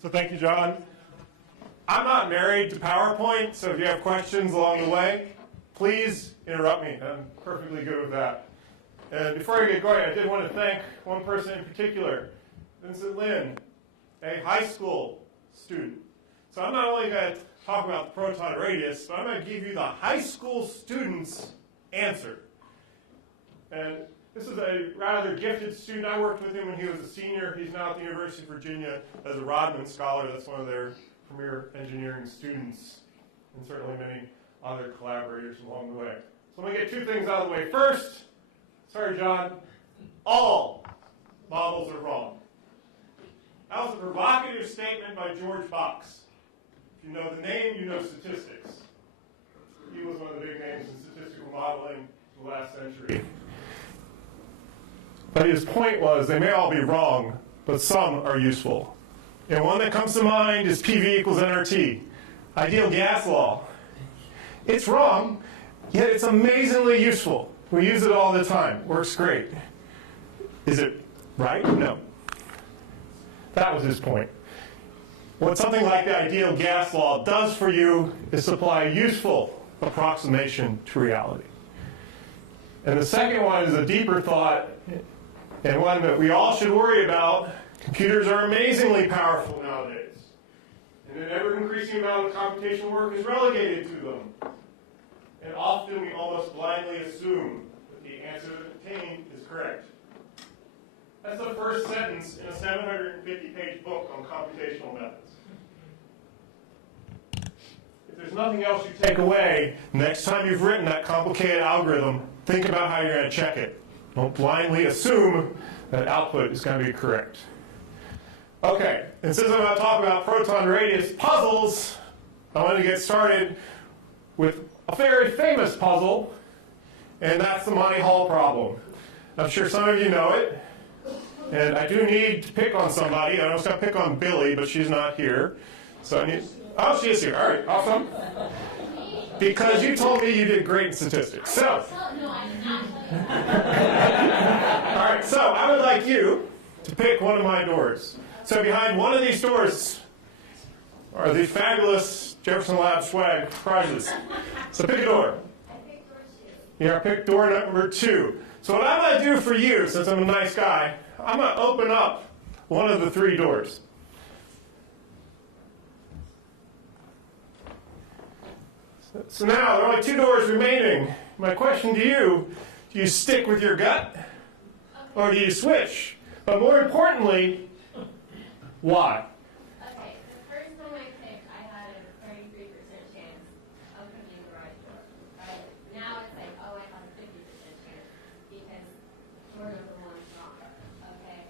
So thank you, John. I'm not married to PowerPoint, so if you have questions along the way, please interrupt me. I'm perfectly good with that. And before I get going, I did want to thank one person in particular, Vincent Lin, a high school student. So I'm not only going to talk about the Proton-Radius, but I'm going to give you the high school student's answer. And this is a rather gifted student. I worked with him when he was a senior. He's now at the University of Virginia as a Rodman Scholar. That's one of their premier engineering students, and certainly many other collaborators along the way. So let me get two things out of the way. First, sorry, John, all models are wrong. That was a provocative statement by George Box. If you know the name, you know statistics. He was one of the big names in statistical modeling in the last century. But his point was they may all be wrong, but some are useful. And one that comes to mind is PV equals nRT, ideal gas law. It's wrong, yet it's amazingly useful. We use it all the time. Works great. Is it right? No. That was his point. What something like the ideal gas law does for you is supply a useful approximation to reality. And the second one is a deeper thought, and one that we all should worry about. Computers are amazingly powerful nowadays, and an ever-increasing amount of computational work is relegated to them. And often we almost blindly assume that the answer obtained is correct. That's the first sentence in a 750-page book on computational methods. If there's nothing else you take away, next time you've written that complicated algorithm, think about how you're going to check it. Don't blindly assume that output is going to be correct. Okay, and since I'm going to talk about Proton-Radius puzzles, I want to get started with a very famous puzzle, and that's the Monty Hall problem. I'm sure some of you know it, and I do need to pick on somebody. I was going to pick on Billy, but she's not here. So I need, oh, she is here. All right, awesome. Because you told me you did great in statistics. So, all right, so I would like you to pick one of my doors. So behind one of these doors are the fabulous Jefferson Lab swag prizes. So pick a door. I picked door 2. Yeah, pick door number 2. So what I'm going to do for you, since I'm a nice guy, I'm going to open up one of the 3 doors. So now there are only 2 doors remaining. My question to you, do you stick with your gut or do you switch? But more importantly, why? Okay, the first one I picked, I had a 33% chance of picking the right door. Right? Now it's like, oh, I have a 50% chance because door number 1 is wrong. Okay,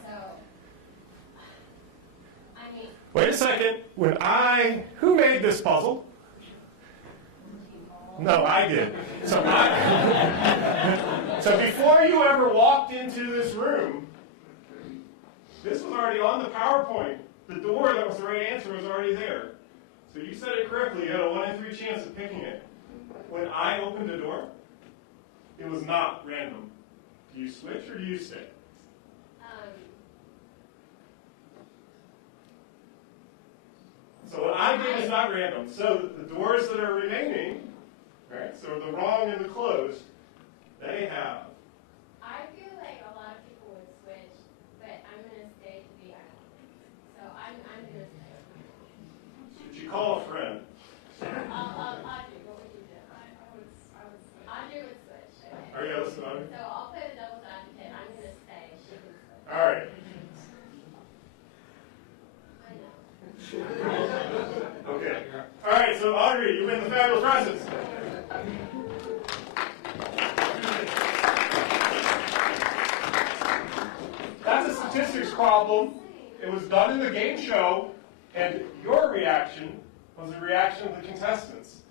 so, I mean... Wait a second. Who made this puzzle? No, I did. So before you ever walked into this room, this was already on the PowerPoint. The door that was the right answer was already there. So you said it correctly. You had a 1 in 3 chance of picking it. When I opened the door, it was not random. Do you switch or do you stay? So what I did is not random. So the doors that are remaining, right, so the wrong and the closed, they have. I feel like a lot of people would switch, but I'm going to stay to be honest. So I'm going to stay. Should you call a friend? Audrey, what would you do? Audrey would switch. Okay. Are you listening, Audrey? So I'll play the devil's advocate. I'm going to stay. She can switch. All right. I know. Okay. All right, so Audrey, you win the fabulous prizes. That's a statistics problem. It was done in the game show, and your reaction was the reaction of the contestants.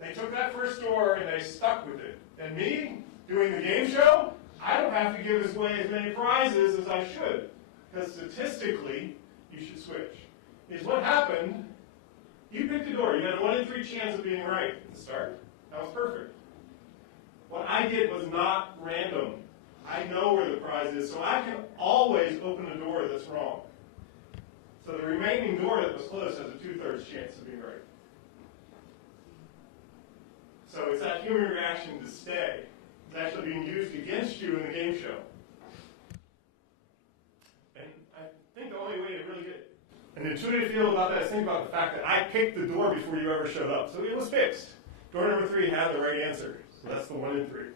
They took that first door and they stuck with it. And me, doing the game show, I don't have to give away as many prizes as I should, because statistically, you should switch. Is what happened, you picked a door. You had a 1 in 3 chance of being right at the start. That was perfect. What I did was not random. I know where the prize is, so I can always open a door that's wrong. So the remaining door that was closed has a 2/3 chance of being right. So it's that human reaction to stay. It's actually being used against you in the game show. And I think the only way to really get an intuitive feel about that is think about the fact that I picked the door before you ever showed up. So it was fixed. Door number 3 had the right answer. So that's the 1 in 3.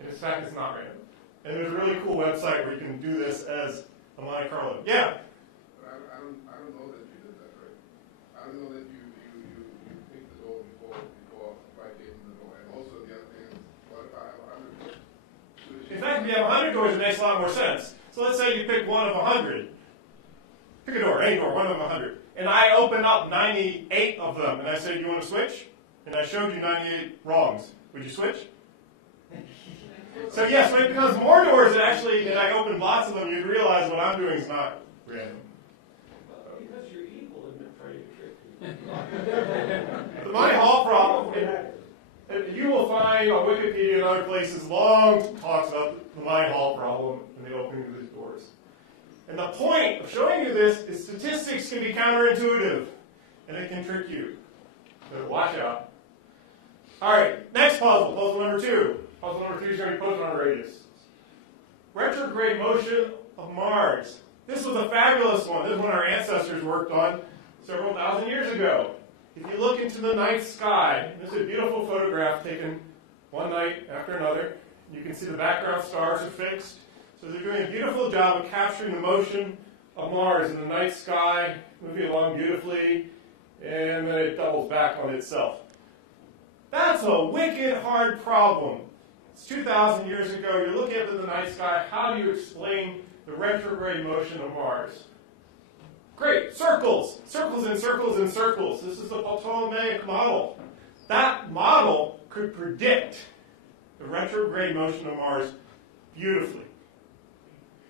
And in fact, it's not random. And there's a really cool website where you can do this as a Monte Carlo. Yeah? I don't know that you did that, right? I don't know that you picked the door before I gave them the door. And also the other thing is, what if I have 100 doors? In fact, if you have 100 doors, it makes a lot more sense. So let's say you pick one of 100. Pick a door, any door, one of 100. And I open up 98 of them, and I say, do you want to switch? And I showed you 98 wrongs. Would you switch? So yes, when it becomes more doors, and I open lots of them, you'd realize what I'm doing is not random. Because you're evil and they're trying to trick you. The Monty Hall problem, you will find on Wikipedia and other places long talks about the Monty Hall problem and the opening of these doors. And the point of showing you this is statistics can be counterintuitive, and it can trick you. So watch out. All right, next puzzle, puzzle number 2. Puzzle number 3 is going to be Proton-Radius. Retrograde motion of Mars. This was a fabulous one. This is one our ancestors worked on several thousand years ago. If you look into the night sky, this is a beautiful photograph taken one night after another. You can see the background stars are fixed. So they're doing a beautiful job of capturing the motion of Mars in the night sky, moving along beautifully, and then it doubles back on itself. That's a wicked hard problem. It's 2,000 years ago. You're looking up at the night sky. How do you explain the retrograde motion of Mars? Great, circles. Circles and circles and circles. This is the Ptolemaic model. That model could predict the retrograde motion of Mars beautifully.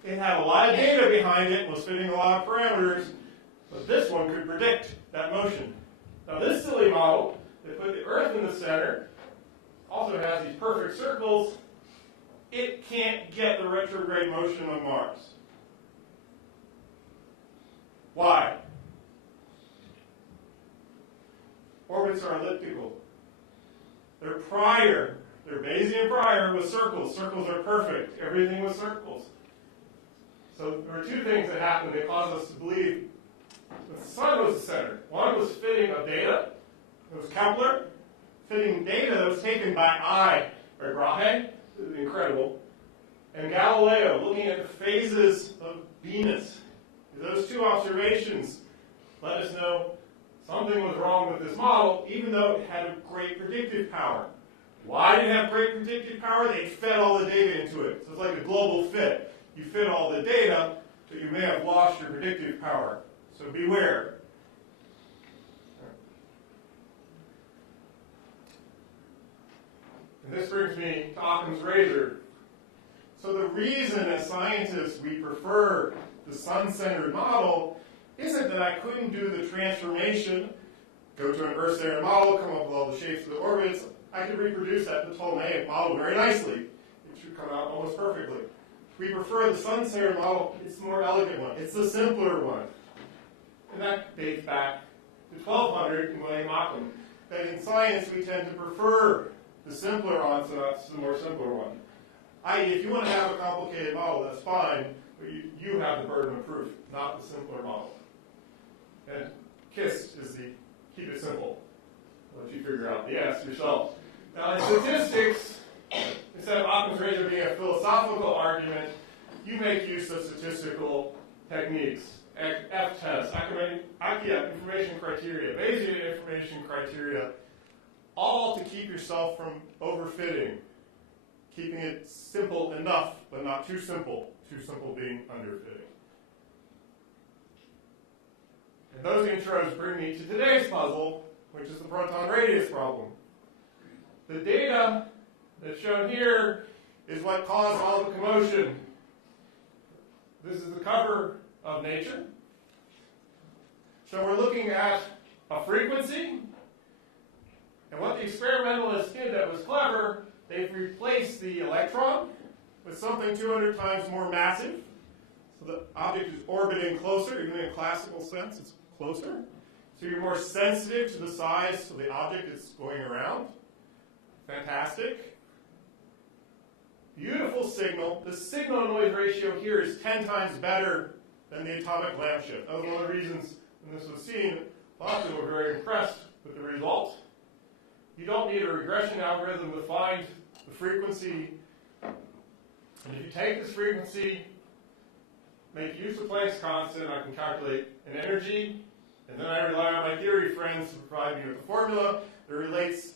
It had a lot of data behind it, was fitting a lot of parameters, but this one could predict that motion. Now this silly model, they put the Earth in the center, also has these perfect circles. It can't get the retrograde motion of Mars. Why? Orbits are elliptical. They're Bayesian prior with circles. Circles are perfect. Everything with circles. So there are 2 things that happened that caused us to believe that the sun was the center. One was fitting of data. It was Kepler, fitting data that was taken by eye, or Grahe, incredible, and Galileo, looking at the phases of Venus. Those 2 observations let us know something was wrong with this model, even though it had a great predictive power. Why did it have great predictive power? They fed all the data into it. So it's like a global fit. You fit all the data, so you may have lost your predictive power. So beware. And this brings me to Occam's razor. So the reason as scientists we prefer the sun-centered model isn't that I couldn't do the transformation, go to an Earth-centered model, come up with all the shapes of the orbits. I could reproduce that Ptolemaic model very nicely. It should come out almost perfectly. We prefer the sun-centered model. It's the more elegant one. It's the simpler one. And that dates back to 1200 in William Occam. That in science we tend to prefer the simpler ansatz to the more simpler one. If you want to have a complicated model, that's fine, but you have the burden of proof, not the simpler model. And KISS is the keep it simple. I'll let you figure out the S yourself. Now in statistics, instead of Occam's razor being a philosophical argument, you make use of statistical techniques. F-tests, information criteria, Bayesian information criteria, all to keep yourself from overfitting, keeping it simple enough, but not too simple being underfitting. And those intros bring me to today's puzzle, which is the Proton-Radius problem. The data that's shown here is what caused all the commotion. This is the cover of Nature. So we're looking at a frequency, and what the experimentalists did that was clever, they've replaced the electron with something 200 times more massive. So the object is orbiting closer, even in a classical sense, it's closer. So you're more sensitive to the size of the object it's going around. Fantastic. Beautiful signal. The signal-to-noise ratio here is 10 times better than the atomic lamp shift. That was one of the reasons when this was seen, a lot of people were very impressed with the result. You don't need a regression algorithm to find the frequency. And if you take this frequency, make use of Planck's constant, I can calculate an energy, and then I rely on my theory friends to provide me with a formula that relates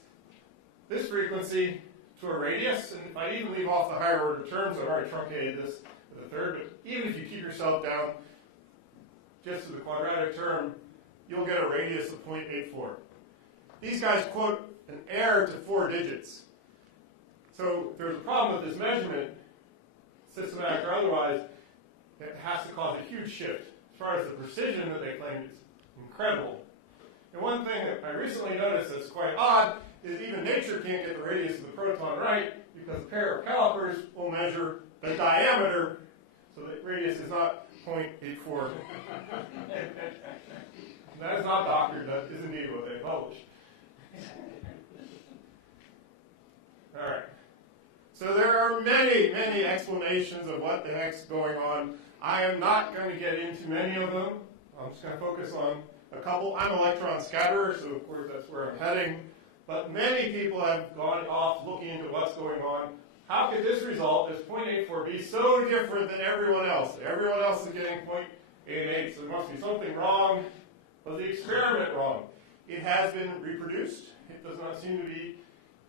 this frequency to a radius. And if I even leave off the higher order terms, I've already truncated this with a third, but even if you keep yourself down just to the quadratic term, you'll get a radius of 0.84. These guys quote an error to 4 digits. So there's a problem with this measurement, systematic or otherwise, it has to cause a huge shift. As far as the precision that they claim is incredible. And one thing that I recently noticed that's quite odd is even nature can't get the radius of the proton right because a pair of calipers will measure the diameter, so the radius is not 0.84. That is not doctored, that is indeed what they publish. All right. So there are many, many explanations of what the heck's going on. I am not going to get into many of them. I'm just going to focus on a couple. I'm an electron scatterer, so of course that's where I'm heading. But many people have gone off looking into what's going on. How could this result, this 0.84, be so different than everyone else? Everyone else is getting 0.88, so there must be something wrong. Was the experiment wrong? It has been reproduced. It does not seem to be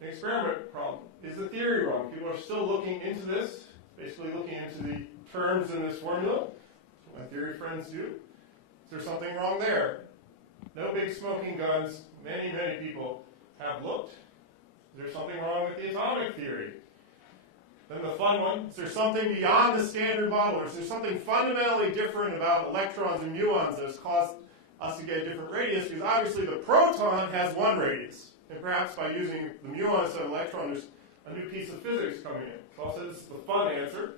an experiment problem. Is the theory wrong? People are still looking into this, basically looking into the terms in this formula. That's what my theory friends do. Is there something wrong there? No big smoking guns. Many, many people have looked. Is there something wrong with the atomic theory? Then the fun one, is there something beyond the standard model, or is there something fundamentally different about electrons and muons that has caused us to get a different radius? Because obviously the proton has one radius. And perhaps by using the muon instead of electron, there's a new piece of physics coming in. So I'll say this is the fun answer.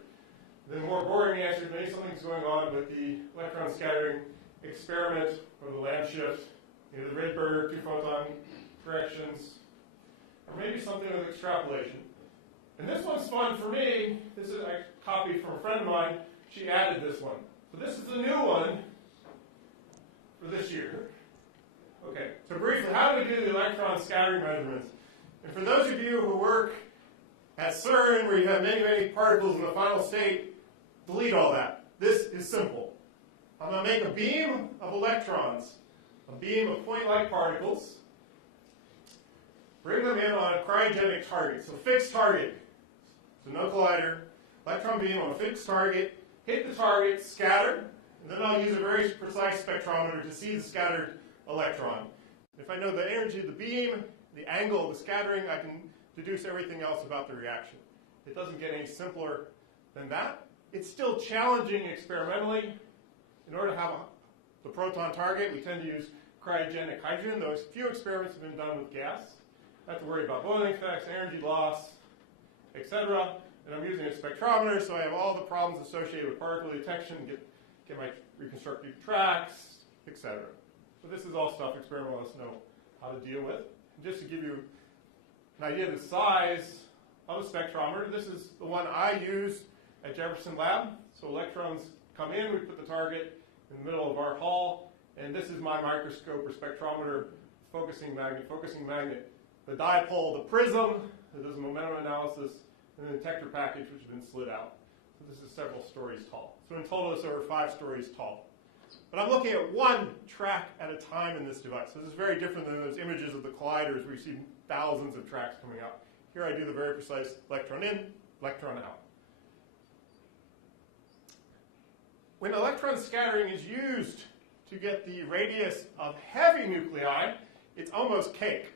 The more boring answer is maybe something's going on with the electron scattering experiment or the lamp shift, the Rydberg, 2 photon corrections, or maybe something with extrapolation. And this one's fun for me. This is a copy from a friend of mine. She added this one. So this is the new one for this year. Okay, so briefly, how do we do the electron scattering measurements? And for those of you who work at CERN, where you have many, many particles in the final state, delete all that. This is simple. I'm going to make a beam of electrons, a beam of point-like particles, bring them in on a cryogenic target, so fixed target. So no collider, electron beam on a fixed target, hit the target, scatter, and then I'll use a very precise spectrometer to see the scattered electron. If I know the energy of the beam, the angle of the scattering, I can deduce everything else about the reaction. It doesn't get any simpler than that. It's still challenging experimentally. In order to have the proton target, we tend to use cryogenic hydrogen. Those few experiments have been done with gas. I have to worry about boiling effects, energy loss, etc. And I'm using a spectrometer, so I have all the problems associated with particle detection, get my reconstructed tracks, etc. So this is all stuff experimentalists know how to deal with. And just to give you an idea of the size of a spectrometer, this is the one I use at Jefferson Lab. So electrons come in, we put the target in the middle of our hall, and this is my microscope or spectrometer, focusing magnet, the dipole, the prism that does a momentum analysis, and the detector package, which has been slid out. So this is several stories tall. So in total, it's over 5 stories tall. But I'm looking at one track at a time in this device. So this is very different than those images of the colliders where you see thousands of tracks coming out. Here I do the very precise electron in, electron out. When electron scattering is used to get the radius of heavy nuclei, it's almost cake.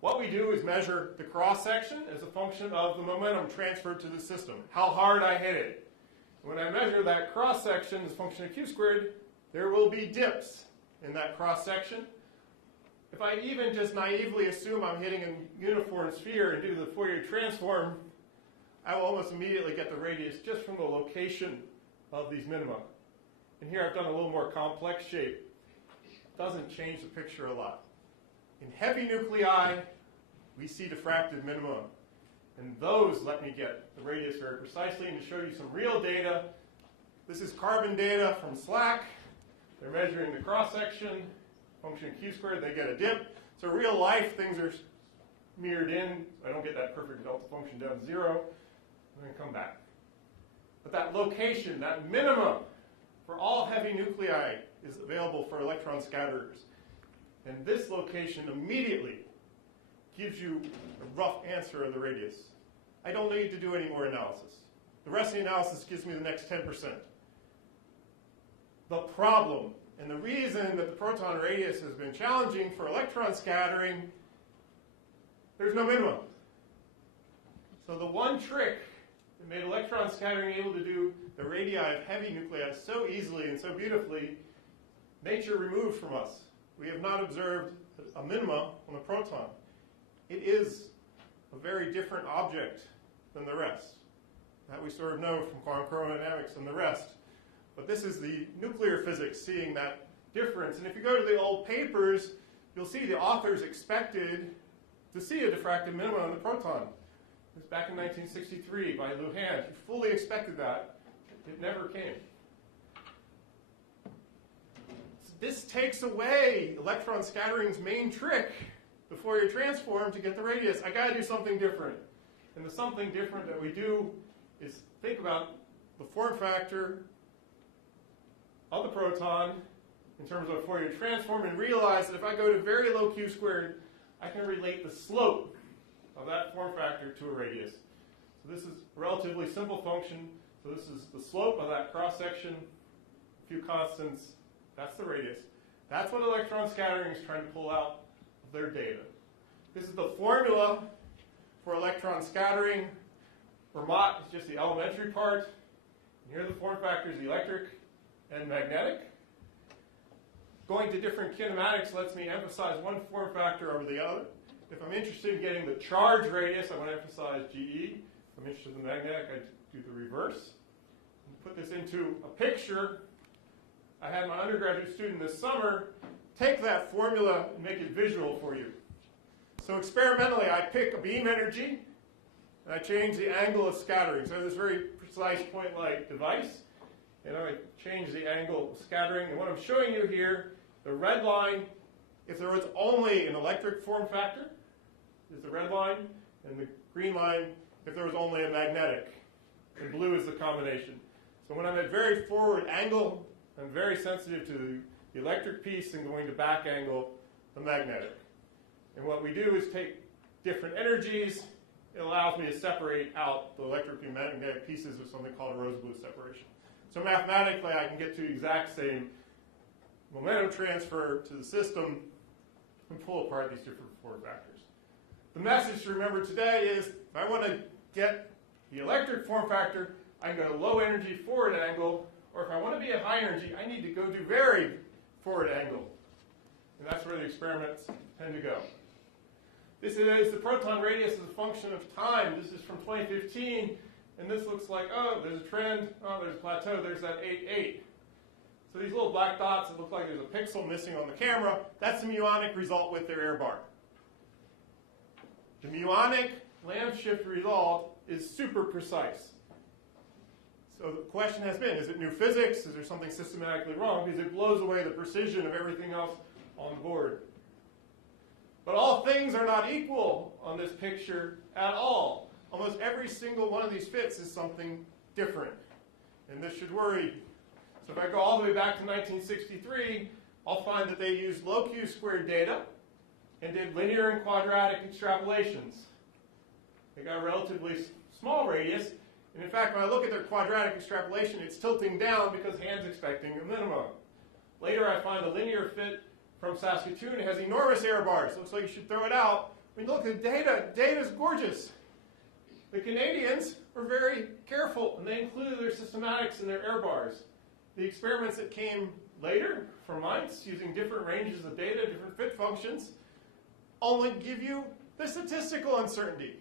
What we do is measure the cross-section as a function of the momentum transferred to the system, how hard I hit it. When I measure that cross-section as a function of q squared, there will be dips in that cross-section. If I even just naively assume I'm hitting a uniform sphere and do the Fourier transform, I will almost immediately get the radius just from the location of these minima. And here I've done a little more complex shape. Doesn't change the picture a lot. In heavy nuclei, we see diffractive minima. And those let me get the radius very precisely. And to show you some real data, this is carbon data from SLAC. They're measuring the cross-section, function q squared. They get a dip. So real life, things are mirrored in. I don't get that perfect delta function down to 0. And then come back. But that location, that minimum for all heavy nuclei is available for electron scatterers. And this location immediately gives you a rough answer of the radius. I don't need to do any more analysis. The rest of the analysis gives me the next 10%. The problem, and the reason that the proton radius has been challenging for electron scattering, there's no minimum. So the one trick that made electron scattering able to do the radii of heavy nuclei so easily and so beautifully, nature removed from us. We have not observed a minima on the proton. It is a very different object than the rest. That we sort of know from quantum chromodynamics and the rest. But this is the nuclear physics seeing that difference. And if you go to the old papers, you'll see the authors expected to see a diffractive minimum on the proton. It was back in 1963 by Lujan. He fully expected that. It never came. So this takes away electron scattering's main trick, the Fourier transform, to get the radius. I got to do something different. And the something different that we do is think about the form factor of the proton in terms of a Fourier transform and realize that if I go to very low q squared, I can relate the slope of that form factor to a radius. So this is a relatively simple function. So this is the slope of that cross-section, a few constants. That's the radius. That's what electron scattering is trying to pull out of their data. This is the formula for electron scattering. Vermont is just the elementary part. And here the form factors, the electric and magnetic. Going to different kinematics lets me emphasize one form factor over the other. If I'm interested in getting the charge radius, I want to emphasize GE. If I'm interested in the magnetic, I do the reverse. Put this into a picture. I had my undergraduate student this summer take that formula and make it visual for you. So experimentally, I pick a beam energy, and I change the angle of scattering. So I have this very precise point light device, and I change the angle of scattering. And what I'm showing you here, the red line, if there was only an electric form factor, is the red line, and the green line, if there was only a magnetic. And blue is the combination. So when I'm at very forward angle, I'm very sensitive to the electric piece and going to back angle the magnetic. And what we do is take different energies. It allows me to separate out the electric and magnetic pieces with something called a Roseblue separation. So mathematically, I can get to the exact same momentum transfer to the system and pull apart these different form factors. The message to remember today is if I want to get the electric form factor, I can go to low energy forward angle, or if I want to be at high energy, I need to go to very forward angle. And that's where the experiments tend to go. This is the proton radius as a function of time. This is from 2015, and this looks like, oh, there's a trend, oh, there's a plateau, there's that 8,8. So these little black dots that look like there's a pixel missing on the camera, that's the muonic result with their error bar. The muonic Lamb shift result is super precise. So the question has been, is it new physics? Is there something systematically wrong? Because it blows away the precision of everything else on the board. But all things are not equal on this picture at all. Almost every single one of these fits is something different. And this should worry. So if I go all the way back to 1963, I'll find that they used low q squared data and did linear and quadratic extrapolations. They got a relatively small radius. And in fact, when I look at their quadratic extrapolation, it's tilting down because Hand's expecting a minimum. Later, I find a linear fit from Saskatoon. It has enormous error bars. Looks like you should throw it out. When you look at the data is gorgeous. The Canadians were very careful, and they included their systematics in their error bars. The experiments that came later from Mainz, using different ranges of data, different fit functions, only give you the statistical uncertainty.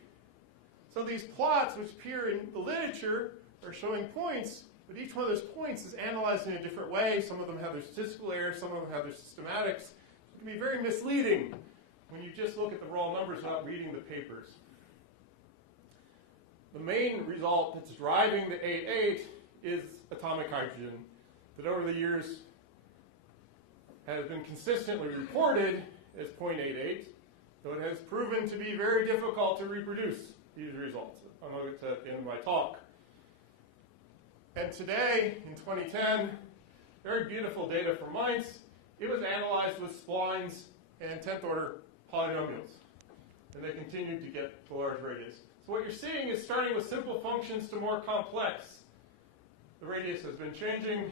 So these plots, which appear in the literature, are showing points, But each one of those points is analyzed in a different way. Some of them have their statistical errors, some of them have their systematics. It can be very misleading when you just look at the raw numbers without reading the papers. The main result that's driving the 8.8 is atomic hydrogen, that over the years has been consistently reported as 0.88, though it has proven to be very difficult to reproduce these results. I'll get to at the end of my talk. And today, in 2010, very beautiful data from Mainz. It was analyzed with splines and 10th order polynomials. And they continued to get the large radius. So what you're seeing is starting with simple functions to more complex. The radius has been changing. You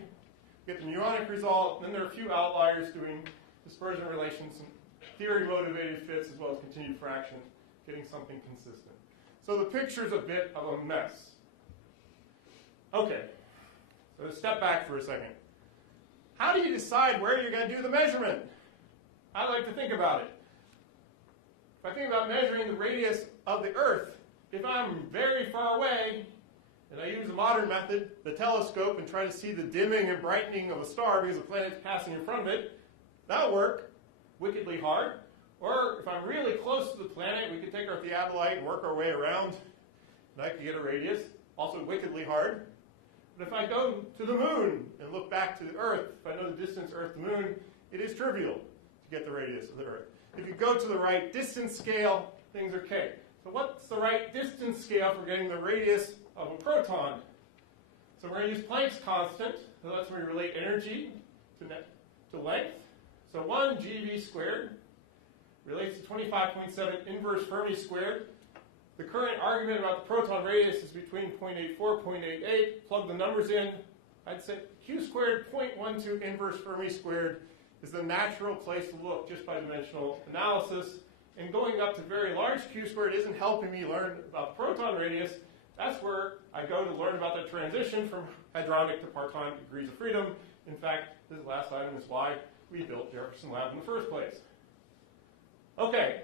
get the muonic result, and then there are a few outliers doing dispersion relations and theory-motivated fits as well as continued fraction, getting something consistent. So the picture's a bit of a mess. Okay, so let's step back for a second. How do you decide where you're going to do the measurement? I like to think about it. If I think about measuring the radius of the Earth, if I'm very far away, and I use a modern method, the telescope, and try to see the dimming and brightening of a star because the planet's passing in front of it, that'll work wickedly hard. Or if I'm really close to the planet, we could take our theodolite and work our way around, and I could get a radius, also wickedly hard. But if I go to the moon and look back to the Earth, if I know the distance Earth to moon, it is trivial to get the radius of the Earth. If you go to the right distance scale, things are okay. So what's the right distance scale for getting the radius of a proton? So we're going to use Planck's constant. So that's where we relate energy to length. So 1 GeV squared relates to 25.7 inverse Fermi squared. The current argument about the proton radius is between 0.84 and 0.88. Plug the numbers in. I'd say Q squared 0.12 inverse Fermi squared is the natural place to look just by dimensional analysis. And going up to very large Q squared isn't helping me learn about the proton radius. That's where I go to learn about the transition from hadronic to partonic degrees of freedom. In fact, this last item is why we built Jefferson Lab in the first place. Okay,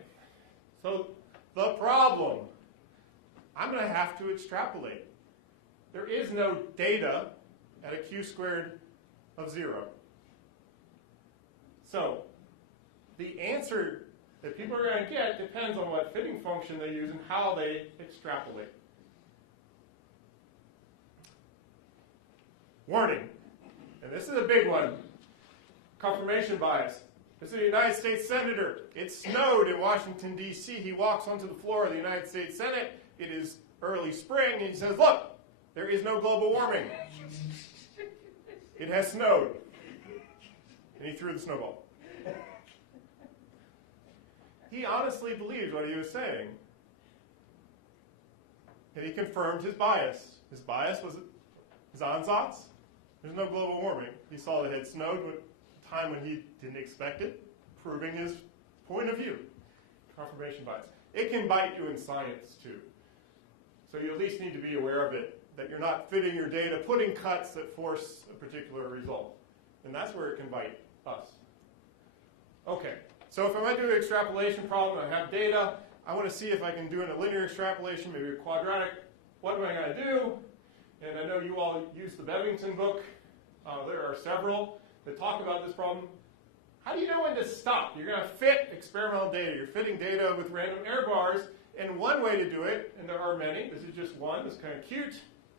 so the problem. I'm going to have to extrapolate. There is no data at a Q squared of 0. So the answer that people are going to get depends on what fitting function they use and how they extrapolate. Warning, and this is a big one, confirmation bias. This is a United States Senator. It snowed in Washington, D.C. He walks onto the floor of the United States Senate. It is early spring, and he says, look, there is no global warming. It has snowed. And he threw the snowball. He honestly believed what he was saying. And he confirmed his bias. His bias was his ansatz. There's no global warming. He saw that it had snowed at a time when he didn't expect it, proving his point of view. Confirmation bias. It can bite you in science, too. So you at least need to be aware of it, that you're not fitting your data, putting cuts that force a particular result. And that's where it can bite us. Okay, so if I'm going to do an extrapolation problem, I have data, I want to see if I can do it in a linear extrapolation, maybe a quadratic. What am I going to do? And I know you all use the Bevington book. There are several that talk about this problem. How do you know when to stop? You're going to fit experimental data. You're fitting data with random error bars. And one way to do it, and there are many, this is just one, that's kind of cute,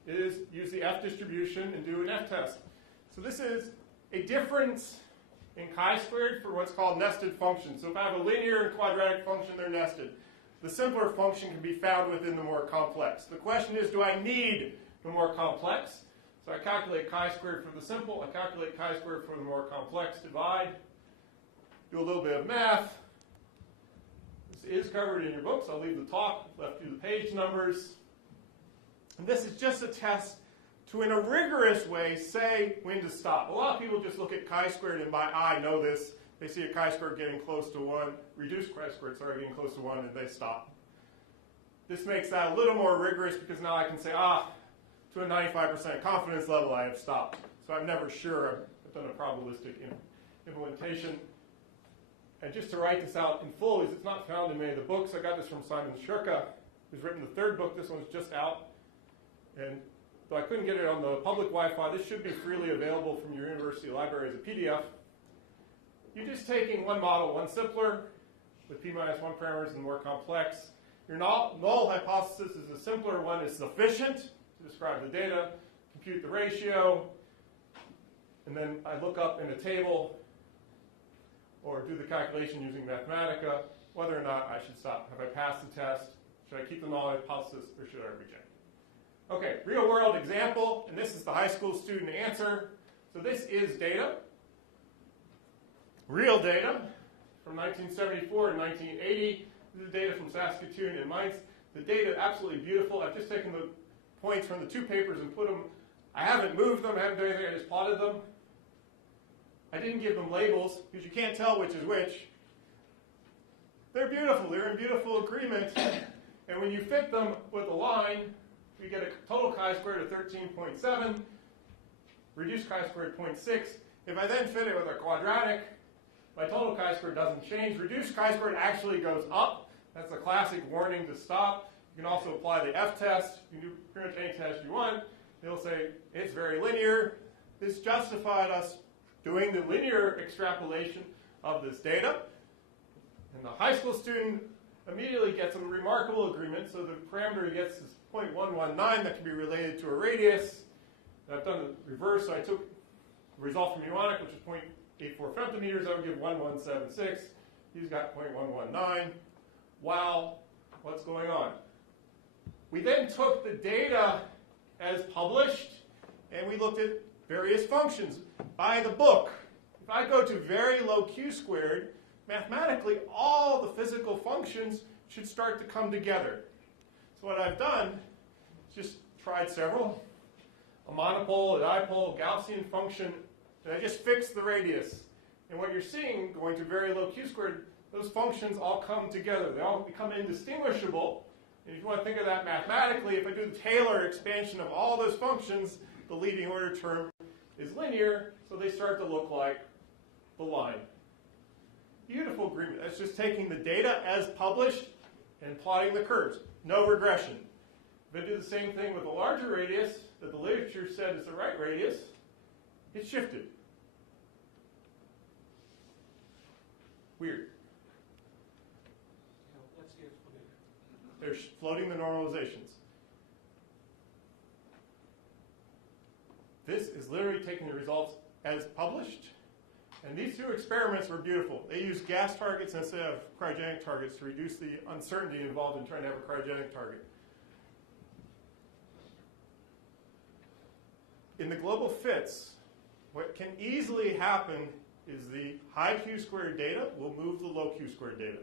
is use the F distribution and do an F test. So this is a difference in chi-squared for what's called nested functions. So if I have a linear and quadratic function, they're nested. The simpler function can be found within the more complex. The question is, do I need the more complex? So I calculate chi-squared for the simple, I calculate chi-squared for the more complex, divide, do a little bit of math. This is covered in your books. I'll leave the talk, left you the page numbers. And this is just a test to, in a rigorous way, say when to stop. A lot of people just look at chi-squared and by eye know this. They see a chi-squared getting close to 1, reduced chi-squared, sorry, getting close to 1, and they stop. This makes that a little more rigorous because now I can say, to a 95% confidence level, I have stopped. So I'm never sure. I've done a probabilistic implementation. And just to write this out in full, because it's not found in many of the books, I got this from Simon Shurka, who's written the third book. This one's just out. And though I couldn't get it on the public Wi-Fi. This should be freely available from your university library as a PDF. You're just taking one model, one simpler, with p-1 parameters and more complex. Your null hypothesis is a simpler one, is sufficient to describe the data, compute the ratio, and then I look up in a table or do the calculation using Mathematica whether or not I should stop. Have I passed the test? Should I keep the null hypothesis or should I reject? Okay, real world example, and this is the high school student answer. So this is data, real data from 1974 and 1980. This is data from Saskatoon and Mainz. The data is absolutely beautiful. I've just taken the points from the two papers and put them, I haven't moved them, I haven't done anything, I just plotted them. I didn't give them labels because you can't tell which is which. They're beautiful, they're in beautiful agreement. And when you fit them with a line, you get a total chi-squared of 13.7, reduced chi-squared 0.6. If I then fit it with a quadratic, my total chi-squared doesn't change. Reduced chi-squared actually goes up. That's a classic warning to stop. You can also apply the f-test. You can do pretty much any test you want. It'll say it's very linear. This justified us doing the linear extrapolation of this data. And the high school student immediately gets a remarkable agreement. So the parameter he gets is 0.119 that can be related to a radius. And I've done the reverse. So I took the result from Muonic, which is 0.84 femtometers. That would give 1176. He's got 0.119. Wow, what's going on? We then took the data as published, and we looked at various functions by the book. If I go to very low q-squared, mathematically, all the physical functions should start to come together. So what I've done is just tried several, a monopole, a dipole, Gaussian function, and I just fixed the radius. And what you're seeing, going to very low q-squared, those functions all come together. They all become indistinguishable. And if you want to think of that mathematically, if I do the Taylor expansion of all those functions, the leading order term is linear, so they start to look like the line. Beautiful agreement. That's just taking the data as published and plotting the curves. No regression. If I do the same thing with a larger radius that the literature said is the right radius, it's shifted. Weird. What's the explanation? They're floating the normalizations. This is literally taking the results as published. And these two experiments were beautiful. They used gas targets instead of cryogenic targets to reduce the uncertainty involved in trying to have a cryogenic target. In the global fits, what can easily happen is the high q-squared data will move the low q-squared data.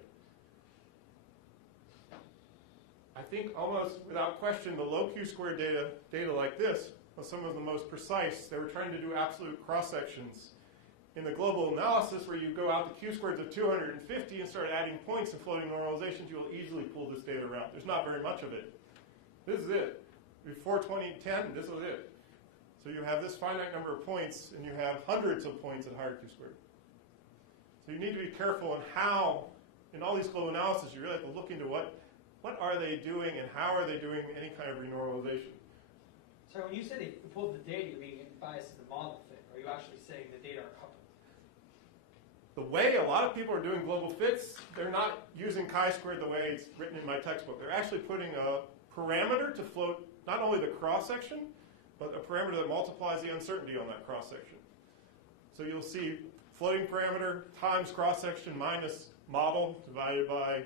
I think almost without question the low q-squared data like this was some of the most precise. They were trying to do absolute cross-sections. In the global analysis where you go out to q-squareds of 250 and start adding points and floating normalizations, you will easily pull this data around. There's not very much of it. This is it. Before 2010, this was it. So you have this finite number of points, and you have hundreds of points at higher q-squared. So you need to be careful on how, in all these global analysis, you really have to look into what are they doing and how are they doing any kind of renormalization. So when you say they pulled the data, you mean it biases the model fit, or are you actually saying the data are coupled? The way a lot of people are doing global fits, they're not using chi-squared the way it's written in my textbook. They're actually putting a parameter to float not only the cross-section, but a parameter that multiplies the uncertainty on that cross-section. So you'll see floating parameter times cross-section minus model divided by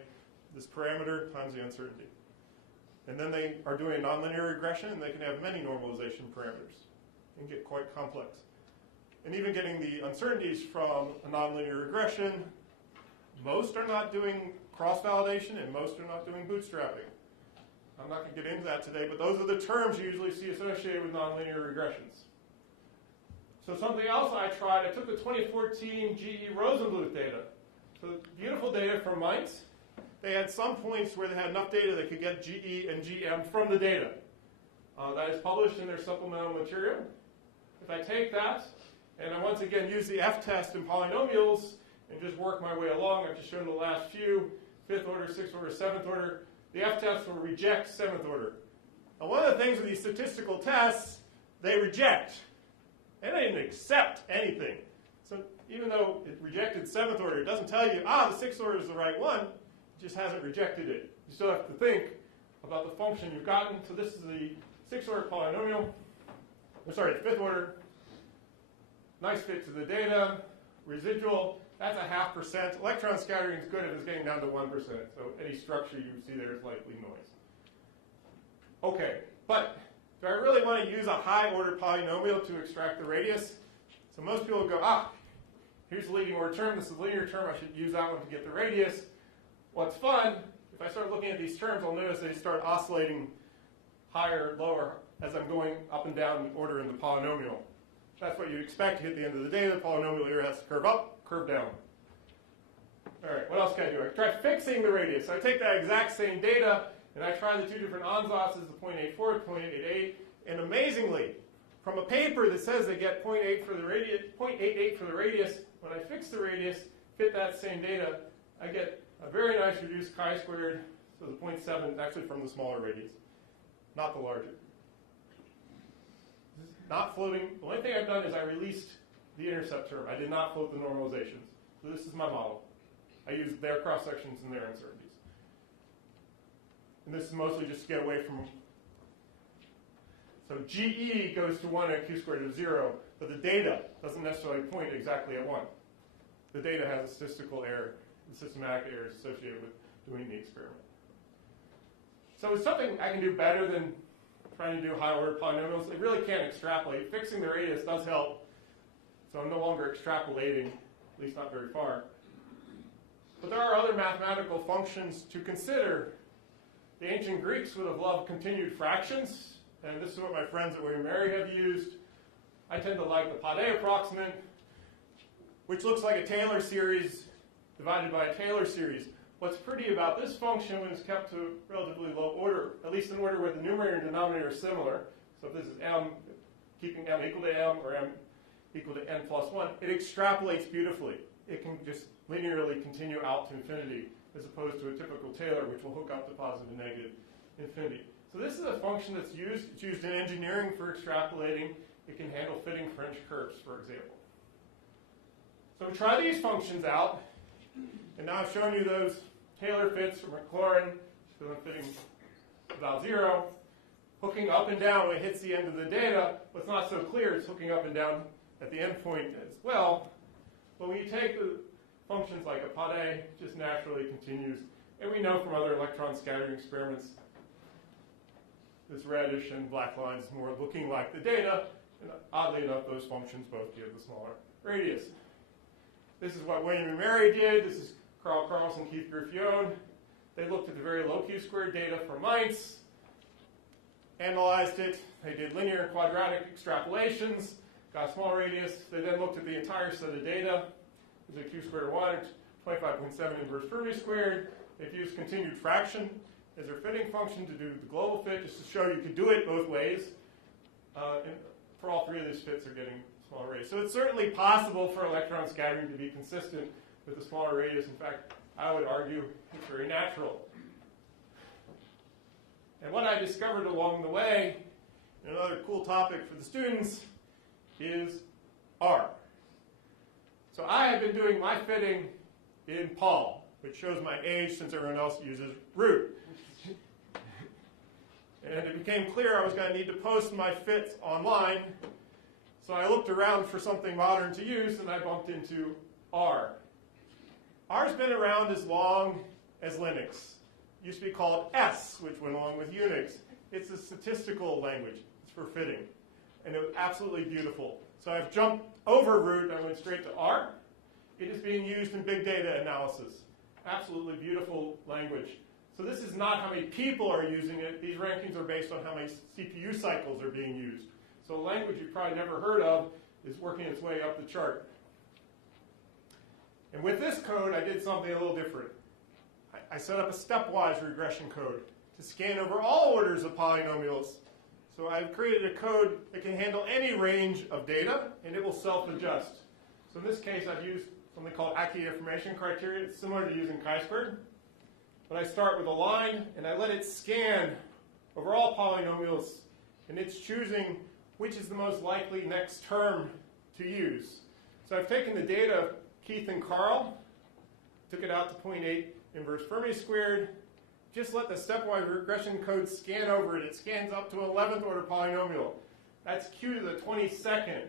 this parameter times the uncertainty. And then they are doing a nonlinear regression, and they can have many normalization parameters. It can get quite complex. And even getting the uncertainties from a nonlinear regression, most are not doing cross-validation, and most are not doing bootstrapping. I'm not going to get into that today, but those are the terms you usually see associated with nonlinear regressions. So something else I tried, I took the 2014 GE Rosenbluth data. So beautiful data from Mainz. They had some points where they had enough data they could get GE and GM from the data. That is published in their supplemental material. If I take that, and I once again use the f-test in polynomials and just work my way along, I've just shown the last few, 5th order, 6th order, 7th order. The f-test will reject 7th order. Now, one of the things with these statistical tests, they reject. They don't even accept anything. So even though it rejected 7th order, it doesn't tell you, the 6th order is the right one. It just hasn't rejected it. You still have to think about the function you've gotten. So this is the 6th order polynomial. I'm sorry, the 5th order. Nice fit to the data. Residual, that's a 0.5%. Electron scattering is good if it's getting down to 1%. So any structure you see there is likely noise. Okay, but do I really want to use a high order polynomial to extract the radius? So most people go, here's the leading order term. This is the linear term. I should use that one to get the radius. What's fun, if I start looking at these terms, I'll notice they start oscillating higher, lower, as I'm going up and down in order in the polynomial. That's what you'd expect at the end of the day. The polynomial here has to curve up, curve down. All right, what else can I do? I try fixing the radius. So I take that exact same data, and I try the two different ansatz, the 0.84 and 0.88, and amazingly, from a paper that says they get 0.88 for the radius, when I fix the radius, fit that same data, I get a very nice reduced chi-squared, so the 0.7 is actually from the smaller radius, not the larger. This is not floating. The only thing I've done is I released the intercept term. I did not float the normalizations. So this is my model. I used their cross-sections and their uncertainties. And this is mostly just to get away from. So GE goes to 1 at q squared of 0, but the data doesn't necessarily point exactly at 1. The data has a statistical error, the systematic errors associated with doing the experiment. So it's something I can do better than trying to do high-order polynomials. I really can't extrapolate. Fixing the radius does help, so I'm no longer extrapolating, at least not very far. But there are other mathematical functions to consider. The ancient Greeks would have loved continued fractions, and this is what my friends at William & Mary have used. I tend to like the Padé approximant, which looks like a Taylor series divided by a Taylor series. What's pretty about this function when it's kept to relatively low order, at least in order where the numerator and denominator are similar, so if this is m, keeping m equal to m or m equal to n plus 1, it extrapolates beautifully. It can just linearly continue out to infinity, as opposed to a typical Taylor, which will hook up to positive and negative infinity. So this is a function that's used. It's used in engineering for extrapolating. It can handle fitting French curves, for example. So we try these functions out. And now I've shown you those Taylor fits from Maclaurin, so I'm fitting about 0. Hooking up and down when it hits the end of the data. What's not so clear is hooking up and down at the end point as well. But when you take the functions like a Padé, it just naturally continues. And we know from other electron scattering experiments, this reddish and black lines is more looking like the data. And oddly enough, those functions both give the smaller radius. This is what William & Mary did. This is Carl Carlson, Keith Griffione. They looked at the very low q-squared data from Mainz, analyzed it. They did linear and quadratic extrapolations, got a small radius. They then looked at the entire set of data. There's a q-squared of 1, 25.7 inverse Fermi squared. They've used continued fraction as their fitting function to do the global fit, just to show you could do it both ways. And for all three of these fits are getting smaller radius. So it's certainly possible for electron scattering to be consistent with a smaller radius. In fact, I would argue it's very natural. And what I discovered along the way, and another cool topic for the students, is R. So I have been doing my fitting in Paul, which shows my age since everyone else uses root. And it became clear I was going to need to post my fits online. So I looked around for something modern to use, and I bumped into R. R's been around as long as Linux. It used to be called S, which went along with Unix. It's a statistical language. It's for fitting. And it was absolutely beautiful. So I've jumped over root, and I went straight to R. It is being used in big data analysis. Absolutely beautiful language. So this is not how many people are using it. These rankings are based on how many CPU cycles are being used. So a language you've probably never heard of is working its way up the chart. And with this code, I did something a little different. I set up a stepwise regression code to scan over all orders of polynomials. So I've created a code that can handle any range of data, and it will self-adjust. So in this case, I've used something called Aki affirmation criteria. It's similar to using chi-squared. But I start with a line, and I let it scan over all polynomials, and it's choosing which is the most likely next term to use. So I've taken the data of Keith and Carl, took it out to 0.8 inverse Fermi squared, just let the stepwise regression code scan over it. It scans up to an 11th order polynomial. That's q to the 22nd.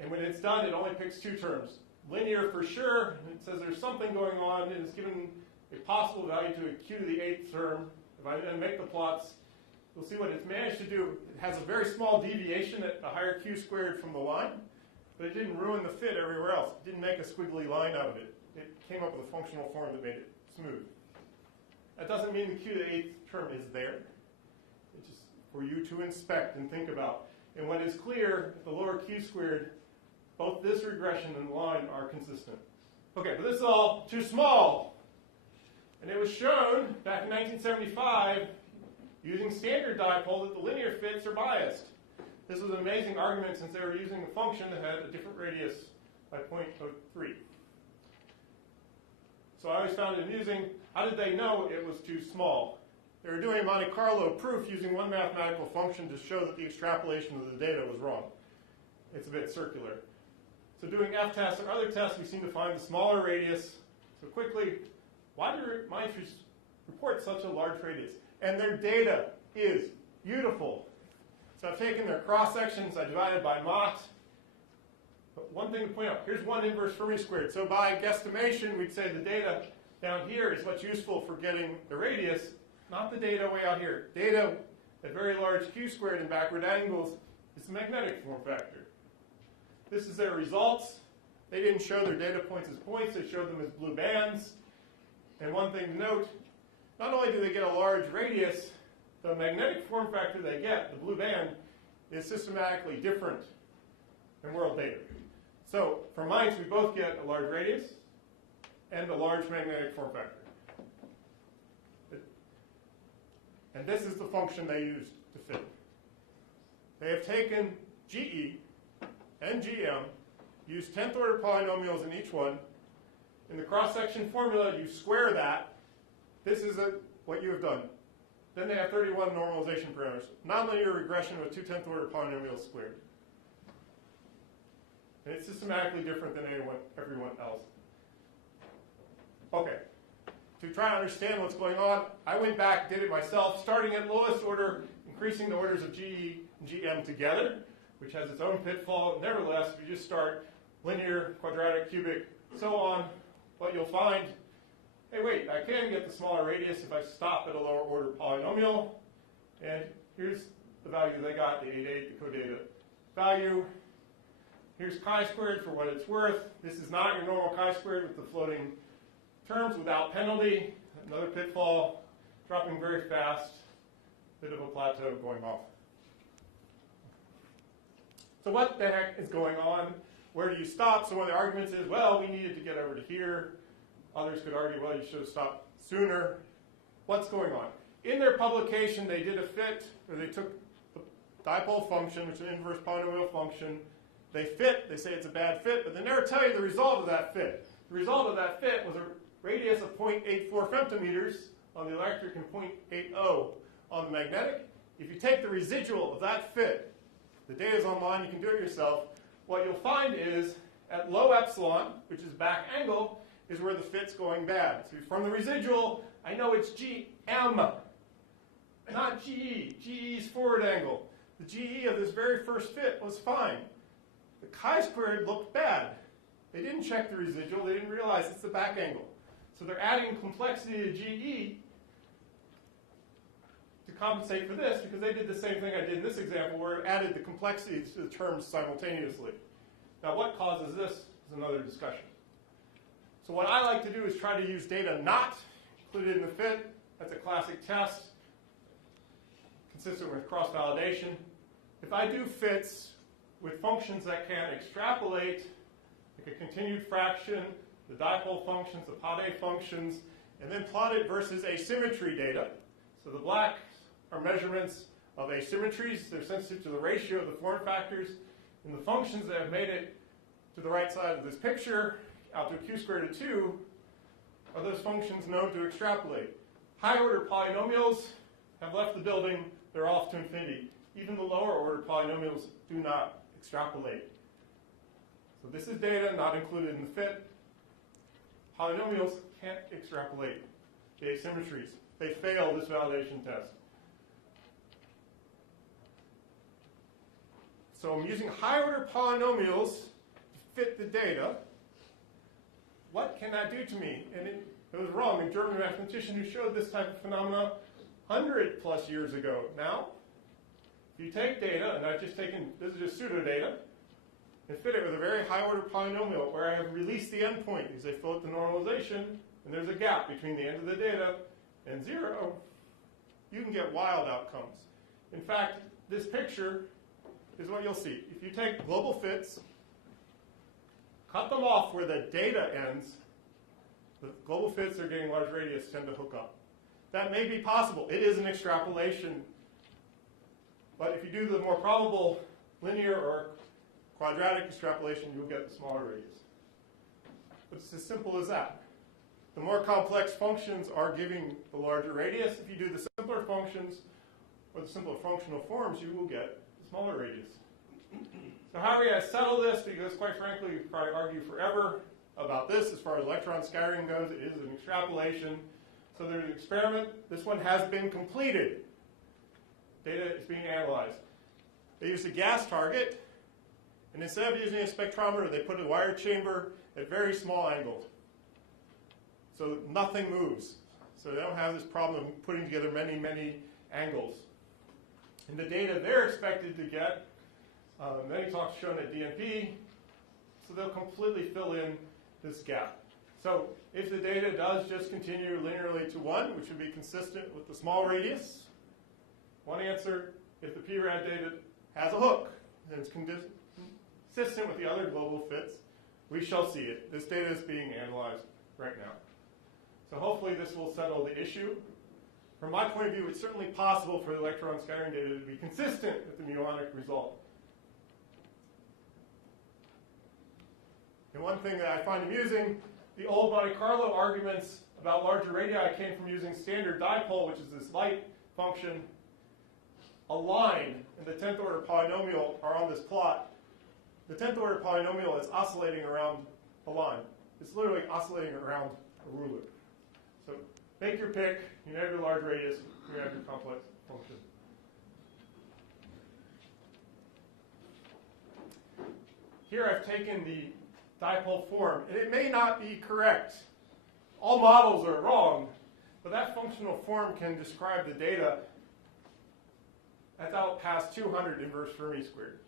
And when it's done, it only picks two terms. Linear for sure, it says there's something going on, and it's given a possible value to a q to the 8th term. If I then make the plots, you'll see what it's managed to do. It has a very small deviation at a higher q squared from the line, but it didn't ruin the fit everywhere else. It didn't make a squiggly line out of it. It came up with a functional form that made it smooth. That doesn't mean the q to the 8th term is there. It's just for you to inspect and think about. And what is clear, at the lower q squared, both this regression and the line are consistent. Okay, but this is all too small. And it was shown back in 1975 using standard dipole that the linear fits are biased. This was an amazing argument since they were using a function that had a different radius by 0.03. So I always found it amusing. How did they know it was too small? They were doing a Monte Carlo proof using one mathematical function to show that the extrapolation of the data was wrong. It's a bit circular. So doing f-tests or other tests, we seem to find the smaller radius. So quickly, why do Mainz report such a large radius? And their data is beautiful. So I've taken their cross-sections, I divided by Mott. But one thing to point out, here's 1 inverse Fermi squared. So by guesstimation, we'd say the data down here is what's useful for getting the radius, not the data way out here. Data at very large q squared and backward angles is the magnetic form factor. This is their results. They didn't show their data points as points, they showed them as blue bands. And one thing to note, not only do they get a large radius, the magnetic form factor they get, the blue band, is systematically different than world data. So for Mainz, we both get a large radius and a large magnetic form factor. And this is the function they used to fit. They have taken GE and GM, used 10th order polynomials in each one. In the cross-section formula, you square that. This is what you have done. Then they have 31 normalization parameters. Nonlinear regression with 2 10th order polynomials squared. And it's systematically different than everyone else. Okay. To try to understand what's going on, I went back, did it myself, starting at lowest order, increasing the orders of GE and GM together, which has its own pitfall. Nevertheless, if you just start linear, quadratic, cubic, so on, what you'll find, hey, wait, I can get the smaller radius if I stop at a lower order polynomial. And here's the value they got, the 8.8, the codata value. Here's chi-squared for what it's worth. This is not your normal chi-squared with the floating terms without penalty. Another pitfall, dropping very fast, bit of a plateau going off. So what the heck is going on? Where do you stop? So one of the arguments is, well, we needed to get over to here. Others could argue, well, you should have stopped sooner. What's going on? In their publication, they did a fit, where they took the dipole function, which is an inverse polynomial function. They fit, they say it's a bad fit, but they never tell you the result of that fit. The result of that fit was a radius of 0.84 femtometers on the electric and 0.80 on the magnetic. If you take the residual of that fit, the data is online, you can do it yourself, what you'll find is at low epsilon, which is back angle, is where the fit's going bad. So from the residual, I know it's GM, not GE. GE's forward angle. The GE of this very first fit was fine. The chi-squared looked bad. They didn't check the residual. They didn't realize it's the back angle. So they're adding complexity to GE to compensate for this, because they did the same thing I did in this example, where it added the complexities to the terms simultaneously. Now, what causes this is another discussion. So what I like to do is try to use data not included in the fit. That's a classic test, consistent with cross-validation. If I do fits with functions that can extrapolate, like a continued fraction, the dipole functions, the Padé functions, and then plot it versus asymmetry data. So the black are measurements of asymmetries. They're sensitive to the ratio of the form factors. And the functions that have made it to the right side of this picture, out to q squared of 2, are those functions known to extrapolate. High order polynomials, have left the building, they're off to infinity. Even the lower order polynomials do not extrapolate. So this is data not included in the fit. Polynomials can't extrapolate the asymmetries. They fail this validation test. So I'm using high order polynomials to fit the data. What can that do to me? And it was wrong. A German mathematician who showed this type of phenomena 100 plus years ago. Now, if you take data, and I've just taken, this is just pseudo data, and fit it with a very high order polynomial where I have released the endpoint because I float the normalization, and there's a gap between the end of the data and 0, you can get wild outcomes. In fact, this picture is what you'll see. If you take global fits, cut them off where the data ends, the global fits that are getting large radius tend to hook up. That may be possible. It is an extrapolation. But if you do the more probable linear or quadratic extrapolation, you'll get the smaller radius. But it's as simple as that. The more complex functions are giving the larger radius. If you do the simpler functions or the simpler functional forms, you will get the smaller radius. So how are we going to settle this? Because quite frankly, we probably argue forever about this. As far as electron scattering goes, it is an extrapolation. So there's an experiment. This one has been completed. Data is being analyzed. They used a gas target, and instead of using a spectrometer, they put a wire chamber at very small angles. So nothing moves. So they don't have this problem of putting together many, many angles. And the data they're expected to get, many talks shown at DNP, so they'll completely fill in this gap. So if the data does just continue linearly to 1, which would be consistent with the small radius, one answer. If the PRad data has a hook and it's consistent with the other global fits, we shall see it. This data is being analyzed right now. So hopefully this will settle the issue. From my point of view, it's certainly possible for the electron scattering data to be consistent with the muonic result. And one thing that I find amusing, the old Monte Carlo arguments about larger radii came from using standard dipole, which is this light function. A line and the 10th order polynomial are on this plot. The 10th order polynomial is oscillating around a line. It's literally oscillating around a ruler. So make your pick. You have your large radius. You have your complex function. Here I've taken the dipole form, and it may not be correct. All models are wrong, but that functional form can describe the data. That's out past 200 inverse Fermi squared.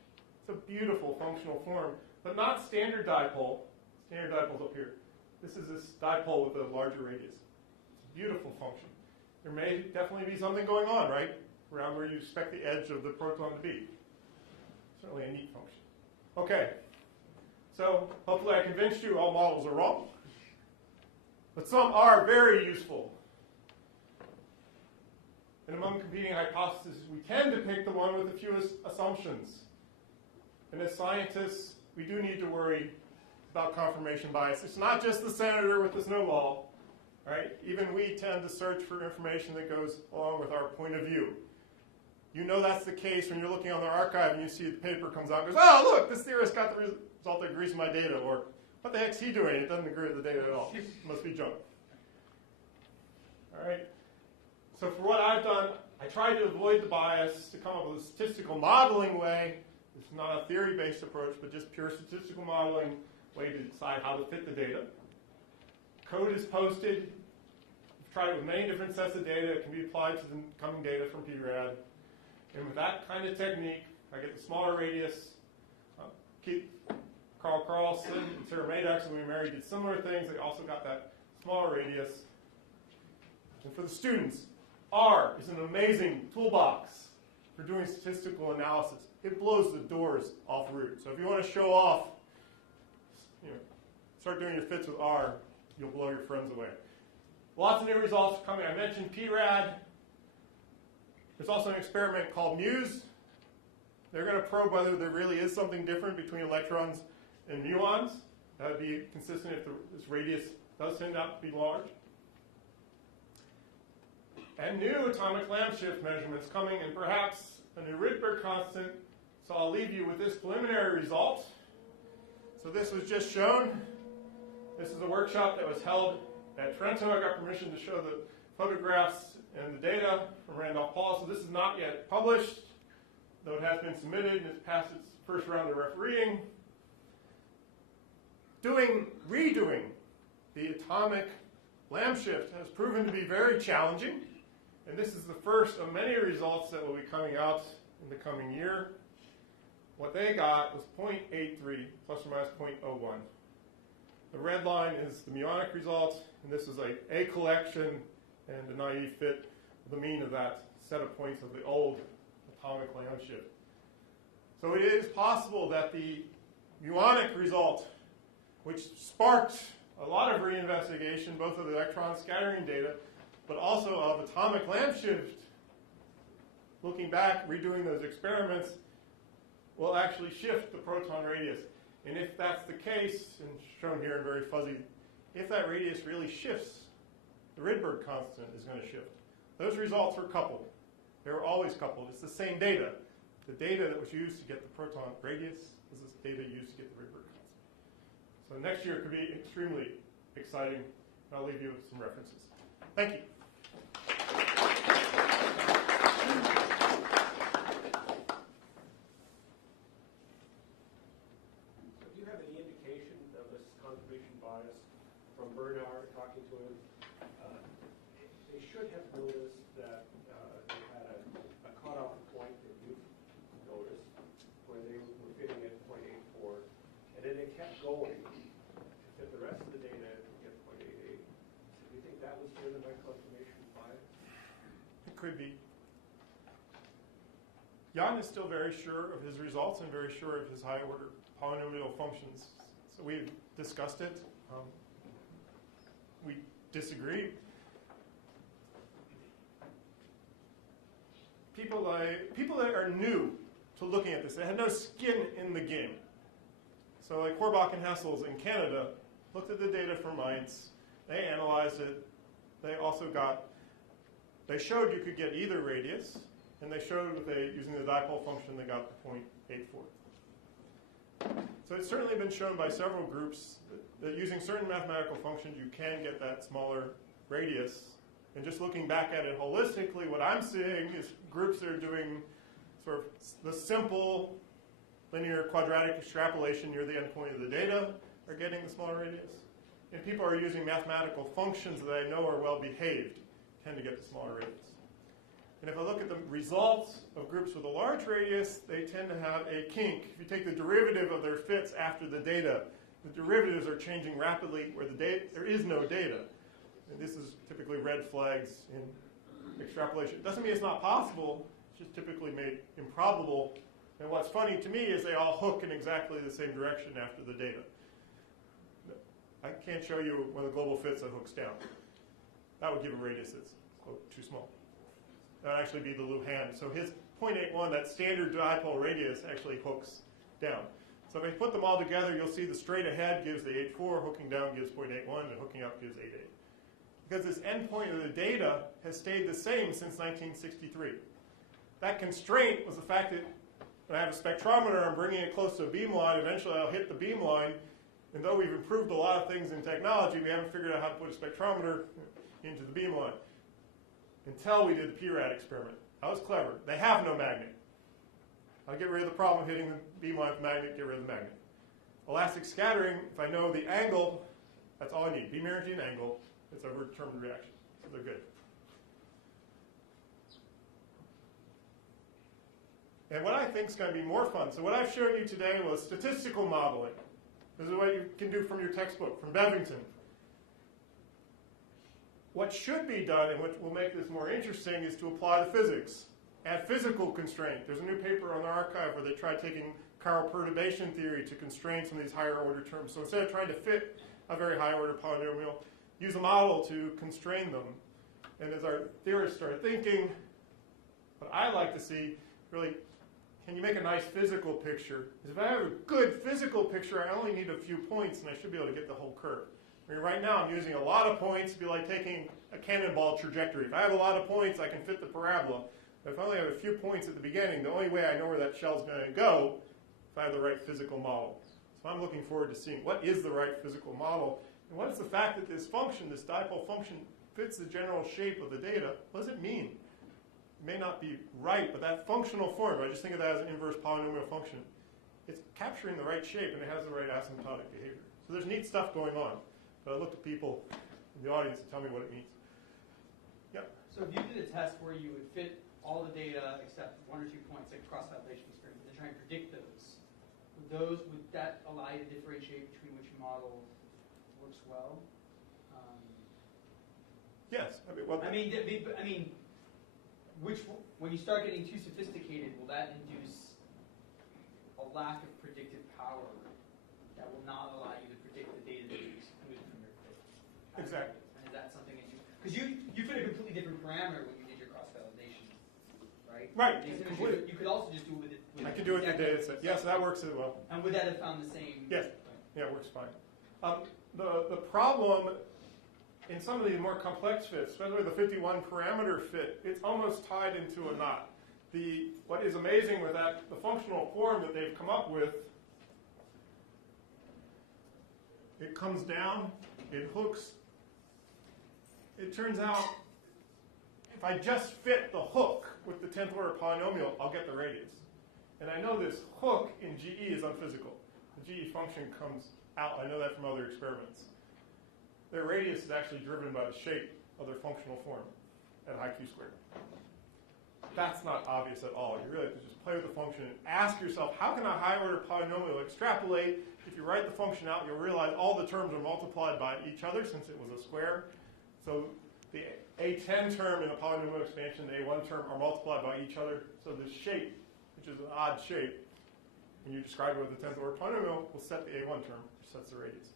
It's a beautiful functional form, but not standard dipole. Standard dipole's up here. This is this dipole with a larger radius. It's a beautiful function. There may definitely be something going on, right, around where you expect the edge of the proton to be. Certainly a neat function. Okay, so hopefully I convinced you all models are wrong, but some are very useful. And among competing hypotheses, we can depict the one with the fewest assumptions. And as scientists, we do need to worry about confirmation bias. It's not just the senator with the snowball, right? Even we tend to search for information that goes along with our point of view. You know that's the case when you're looking on the archive and you see the paper comes out and goes, oh, look, this theorist got the result that agrees with my data. Or, what the heck's he doing? It doesn't agree with the data at all. It must be junk. All right? So for what I've done, I tried to avoid the bias to come up with a statistical modeling way. It's not a theory-based approach, but just pure statistical modeling way to decide how to fit the data. Code is posted. I've tried it with many different sets of data. It can be applied to the coming data from PRad. And with that kind of technique, I get the smaller radius. Carl Carlson and Sarah Maddox, when we married, did similar things. They also got that smaller radius. And for the students, R is an amazing toolbox for doing statistical analysis. It blows the doors off root. So if you want to show off, start doing your fits with R, you'll blow your friends away. Lots of new results coming. I mentioned PRad. There's also an experiment called Muse. They're going to probe whether there really is something different between electrons and muons. That would be consistent if this radius does turn out to be large. and new atomic lamp shift measurements coming, and perhaps a new Rydberg constant. So I'll leave you with this preliminary result. So this was just shown. This is a workshop that was held at Trento. I got permission to show the photographs and the data from Randolph-Paul. So this is not yet published, though it has been submitted and it's passed its first round of refereeing. Redoing the atomic lamp shift has proven to be very challenging. And this is the first of many results that will be coming out in the coming year. What they got was 0.83 plus or minus 0.01. The red line is the muonic result, and this is like a collection and a naive fit of the mean of that set of points of the old atomic lamp shift. So it is possible that the muonic result, which sparked a lot of reinvestigation, both of the electron scattering data, but also of atomic lamp shift, looking back, redoing those experiments, will actually shift the proton radius. And if that's the case, and shown here in very fuzzy, if that radius really shifts, the Rydberg constant is going to shift. Those results were coupled. They were always coupled. It's the same data. The data that was used to get the proton radius is the data used to get the Rydberg constant. So next year could be extremely exciting. I'll leave you with some references. Thank you. From Bernard, talking to him, they should have noticed that they had a cutoff point that you've noticed where they were fitting at 0.84, and then they kept going to fit the rest of the data to get 0.88. Do you think that was driven by confirmation bias? It could be. Jan is still very sure of his results and very sure of his high-order polynomial functions. So we've discussed it. We disagree. People that are new to looking at this, they had no skin in the game. So like Horbach and Hessels in Canada looked at the data from Mainz, they analyzed it, they showed you could get either radius, and they showed using the dipole function, they got the 0.84. So it's certainly been shown by several groups that using certain mathematical functions, you can get that smaller radius. And just looking back at it holistically, what I'm seeing is groups that are doing sort of the simple linear quadratic extrapolation near the endpoint of the data are getting the smaller radius. And people are using mathematical functions that I know are well behaved, tend to get the smaller radius. And if I look at the results of groups with a large radius, they tend to have a kink. If you take the derivative of their fits after the data, the derivatives are changing rapidly where there is no data. And this is typically red flags in extrapolation. It doesn't mean it's not possible, it's just typically made improbable. And what's funny to me is they all hook in exactly the same direction after the data. I can't show you one of the global fits that hooks down. That would give a radius that's, quote, too small. That would actually be the Luhan. So his 0.81, that standard dipole radius, actually hooks down. So if I put them all together, you'll see the straight ahead gives the 8.4, hooking down gives 0.81, and hooking up gives 8.8. Because this endpoint of the data has stayed the same since 1963. That constraint was the fact that when I have a spectrometer, I'm bringing it close to a beamline. Eventually, I'll hit the beamline. And though we've improved a lot of things in technology, we haven't figured out how to put a spectrometer into the beamline until we did the PRad experiment. That was clever. They have no magnet. I'll get rid of the problem of hitting the beamline with the magnet, get rid of the magnet. Elastic scattering, if I know the angle, that's all I need. Beam energy and angle, it's a determined reaction. So they're good. And what I think is going to be more fun, so what I've shown you today was statistical modeling. This is what you can do from your textbook, from Bevington. What should be done, and what will make this more interesting, is to apply the physics. Add physical constraint. There's a new paper on the archive where they tried taking chiral perturbation theory to constrain some of these higher order terms. So instead of trying to fit a very high order polynomial, use a model to constrain them. And as our theorists start thinking, what I like to see, really, can you make a nice physical picture? Because if I have a good physical picture, I only need a few points, and I should be able to get the whole curve. I mean, right now I'm using a lot of points to be like taking a cannonball trajectory. If I have a lot of points, I can fit the parabola. But if I only have a few points at the beginning, the only way I know where that shell's going to go if I have the right physical model. So I'm looking forward to seeing what is the right physical model, and what is the fact that this function, this dipole function, fits the general shape of the data. What does it mean? It may not be right, but that functional form, I just think of that as an inverse polynomial function. It's capturing the right shape, and it has the right asymptotic behavior. So there's neat stuff going on. But I look to people in the audience to tell me what it means. Yep. So if you did a test where you would fit all the data except 1 or 2 points, like cross-validation experiment, and try and predict would that allow you to differentiate between which model works well? Yes. When you start getting too sophisticated, will that induce a lack of predictive power that will not allow you to predict the data that you exclude from your fit? Exactly. And is that something that because you fit a completely different parameter when you did your cross-validation, right? Right. You could also just do it with it. I can do it with the data set. Yes, that works as well. And would that have found the same? Yes. Yeah, it works fine. The problem in some of these more complex fits, especially the 51 parameter fit, it's almost tied into a knot. What is amazing with that, the functional form that they've come up with, it comes down, it hooks. It turns out if I just fit the hook with the 10th order polynomial, I'll get the radius. And I know this hook in GE is unphysical. The GE function comes out. I know that from other experiments. Their radius is actually driven by the shape of their functional form at high Q squared. That's not obvious at all. You really have to just play with the function and ask yourself, how can a high order polynomial extrapolate? If you write the function out, you'll realize all the terms are multiplied by each other since it was a square. So the A10 term in a polynomial expansion, the A1 term are multiplied by each other. So the shape, which is an odd shape, when you describe it with the 10th order polynomial, will set the A1 term, which sets the radius.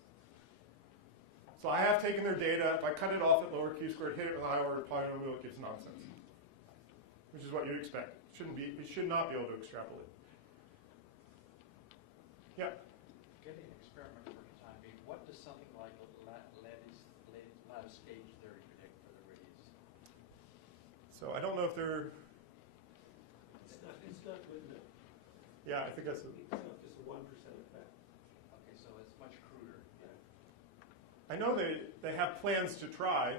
So I have taken their data. If I cut it off at lower Q squared, hit it with a high order polynomial, it gives nonsense, which is what you'd expect. It should not be able to extrapolate. Yeah? Getting an experiment for the time being, what does something like lattice gauge theory predict for the radius? So I don't know if they're... It's not good enough. Yeah, I think that's... It's not just a 1% effect. Okay, so it's much cruder. I know they have plans to try,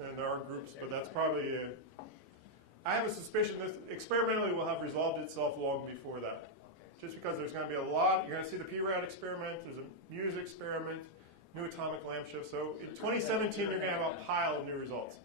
and there are groups, but that's probably I have a suspicion this experimentally will have resolved itself long before that. Okay. Just because there's going to be a lot, you're going to see the PRad experiment, there's a Muse experiment, new atomic lamp shift. So in 2017, you're going to have a pile of new results.